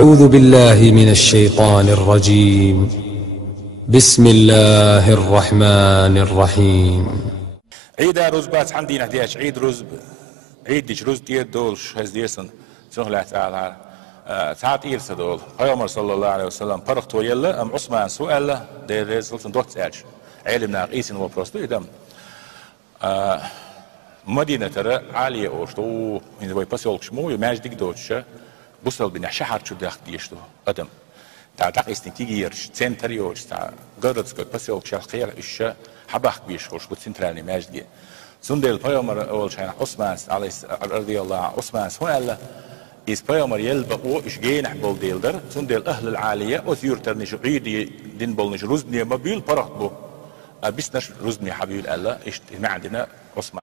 أعوذ بالله من الشيطان الرجيم. بسم الله الرحمن الرحيم. عيد روز بات عندي نهديش عيد روز عيد ديش روز دير دولش هز ديرسن سنغلا تعالى تعات إيرس دول پیامبر صلى الله عليه وسلم فرق تويلا أم عثمان سؤال دير رزلتن دوت سأج علمنا قيسن وبرستو إدم مدينة ترى عالية أوشتو إذا بي بسيولكش مو يماجدك دوتش بوصل بين شهر شو داخل ديشتو قدم تاع داقيستن تيجيرش سنتريوش تاع قرطسك بسيولكش الخير إيش حباخ بيشوش بتسنتراني ماجدي سندل پیامبر أول شيء عثمان عليه رضي الله عنه عثمان سؤال إس پیامبر يلبا أو إيش جين حبول ديلدر سندل أهل العالية أثير ترنيش عيدي دين بولنيش رزني مبيل فرق بو بس نش رزني حبيل الله إيش ما عندنا عثمان